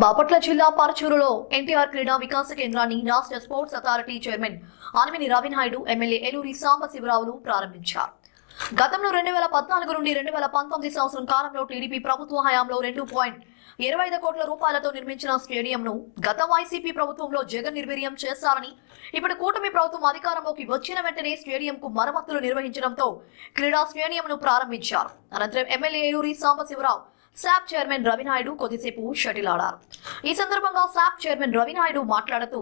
బాపట్ల జిల్లా పరచూరులో ఎన్టీఆర్ క్రీడా వికాస కేంద్రాన్ని రాష్ట్ర sports authority chairman Animini Ravinaidu MLA Eluri సాంబశివరావులు ప్రారంభించారు. గతంలో రెండు వేల పద్నాలుగు నుండి రెండు వేల పంతొమ్మిది సంవత్సరం కాలంలో టీడీపీ ప్రభుత్వ హయాంలో రెండు పాయింట్ ఇరవై ఐదు కోట్ల రూపాయలతో నిర్మించిన స్టేడియంను గత వైసీపీ ప్రభుత్వంలో జగన్ నిర్వీర్యం చేస్తారని ఇప్పుడు కూటమి ప్రభుత్వం అధికారంలోకి వచ్చిన వెంటనే స్టేడియంకు మరమ్మతులు నిర్వహించడంతో క్రీడా స్టేడియంను ప్రారంభించారు. అనంతరం MLA Eluri Sambasivarao SAAP chairman Ravinaidu కొద్దిసేపు షటిల్ ఆడారు. ఈ సందర్భంగా శాప్ చైర్మన్ రవినాయుడు మాట్లాడుతూ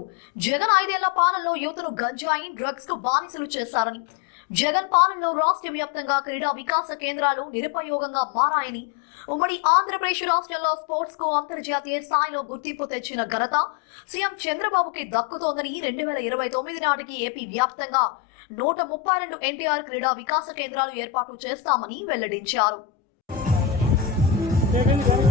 జగన్ ఐదేళ్ళ పాలనలో యువతను గంజాయి డ్రగ్స్కు బానిసలు చేశారని జగన్ పాలనలో రాష్ట్ర వ్యాప్తంగా క్రీడా వికాస కేంద్రాలు నిరుపయోగంగా మారాయని ఉమ్మడి ఆంధ్రప్రదేశ్ రాష్ట్రంలో స్పోర్ట్స్కు అంతర్జాతీయ స్థాయిలో గుర్తింపు తెచ్చిన ఘనత సీఎం చంద్రబాబుకి దక్కుతోందని రెండు వేల ఇరవై తొమ్మిది నాటికి ఏపీ వ్యాప్తంగా నూట ముప్పై రెండు ఎన్టీఆర్ క్రీడా వికాస కేంద్రాలు ఏర్పాటు చేస్తామని వెల్లడించారు. Der will ich auch.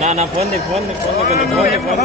నా నా ఫోన్ ది ఫోన్ ది ఫోన్ ది ఫోన్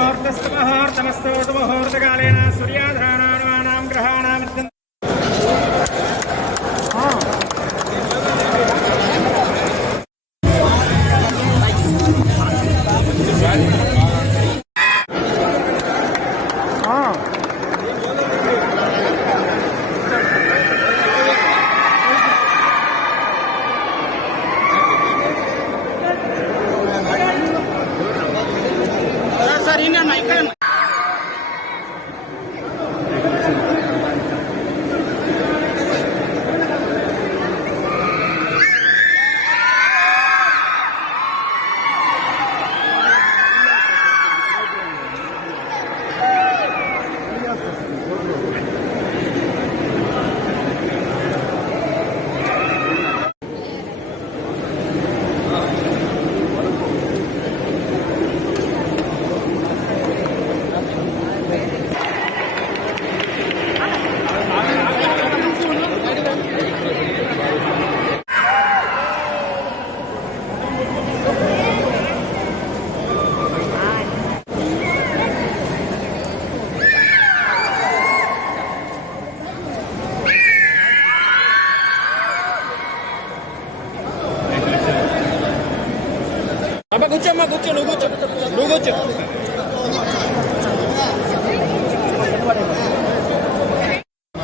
గ్రహాణాం అబ్బా కూర్చో అమ్మా నువ్వు కూర్చో నువ్వు కూర్చో.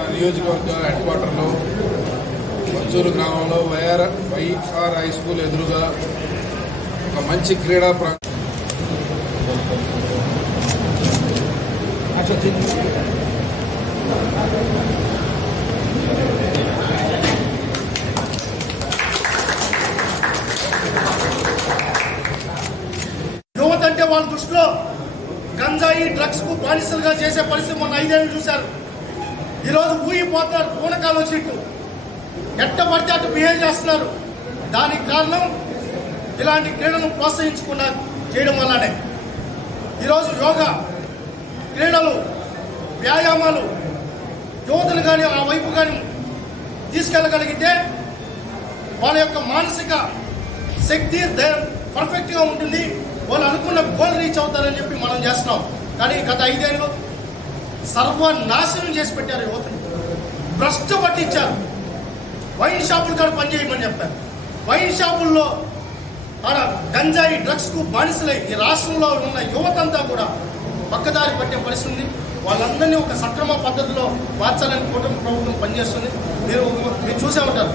నియోజకవర్గ హెడ్ క్వార్టర్లో మంచూరు గ్రామంలో వైఆర్ వైఆర్ హై స్కూల్ ఎదురుగా ఒక మంచి క్రీడా ప్రా యువత దృష్టిలో గంజాయి డ్రగ్స్కు బానిసలుగా చేసే పరిస్థితి మొన్న ఐదేళ్ళు చూశారు. ఈరోజు ఊగిపోతున్నారు పూనకాలు వచ్చిట్టు ఎట్ట పడితే అటు బిహేవ్ చేస్తున్నారు. దానికి కారణం ఇలాంటి క్రీడలను ప్రోత్సహించకుండా చేయడం వల్లనే. ఈరోజు యోగా క్రీడలు వ్యాయామాలు యువతను కానీ ఆ వైపు కానీ తీసుకెళ్ళగలిగితే వాళ్ళ యొక్క మానసిక శక్తి పర్ఫెక్ట్గా ఉంటుంది. రీచ్ అవుతారని చెప్పి మనం చేస్తున్నాం. కానీ గత ఐదేళ్ళు సర్వనాశనం చేసి పెట్టారు యువతని భ్రష్ట పట్టించారు. వైన్ షాపులు కూడా పనిచేయమని చెప్పారు. వైన్ షాపుల్లో ఆడ గంజాయి డ్రగ్స్కు బానిసలై ఈ రాష్ట్రంలో ఉన్న యువతంతా కూడా పక్కదారి పట్టే పరిస్థితి ఉంది. వాళ్ళందరినీ ఒక సక్రమ పద్ధతిలో మార్చాలని కూటమి ప్రభుత్వం పనిచేస్తుంది. మీరు మీరు చూసే ఉంటారు.